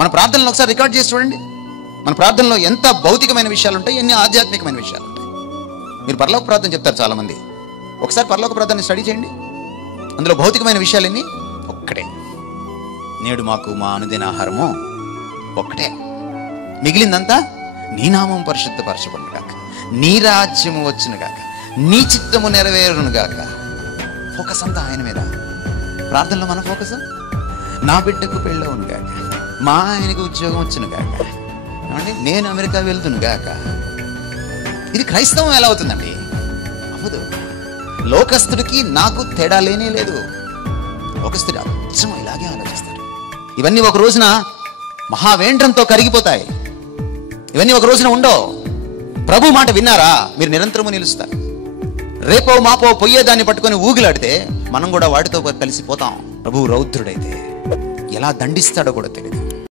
మన ప్రార్థనలో ఒకసారి రికార్డ్ చేసి చూడండి. మన ప్రార్థనలో ఎంత భౌతికమైన విషయాలు ఉంటాయి, ఎన్ని ఆధ్యాత్మికమైన విషయాలు ఉంటాయి. మీరు పరలోక ప్రార్థన చెప్తారు చాలామంది. ఒకసారి పరలోక ప్రార్థన స్టడీ చేయండి. అందులో భౌతికమైన విషయాలన్నీ ఒక్కటే. నేడు మాకు మా అనుదిన ఆహారము ఒక్కటే, మిగిలిందంతా నీ నామం పరిశుద్ధపరచబడును గాక, నీ రాజ్యము వచ్చును గాక, నీ చిత్తము నెరవేరును గాక. ఫోకస్ అంతా ఆయన మీద. ప్రార్థనలో మన ఫోకస్ నా బిడ్డకు పెళ్ళవును గాక, మా ఆయనకు ఉద్యోగం వచ్చును గాక, అంటే నేను అమెరికా వెళ్తును గాక. ఇది క్రైస్తవం ఎలా అవుతుందండి? అవ్వదు. లోకస్తుడికి నాకు తేడా లేనే లేదు. లోకస్తుడి అచ్చం ఇలాగే ఆలోచిస్తారు. ఇవన్నీ ఒక రోజున మహావేంద్రంతో కరిగిపోతాయి. ఇవన్నీ ఒక రోజున ఉండవు. ప్రభు మాట విన్నారా, మీరు నిరంతరము నిలుస్తారు. రేపో మాపో పొయ్యేదాన్ని పట్టుకొని ఊగిలాడితే మనం కూడా వాటితో కలిసిపోతాం. ప్రభు రౌద్రుడైతే ఎలా దండిస్తాడో కూడా తెలియదు.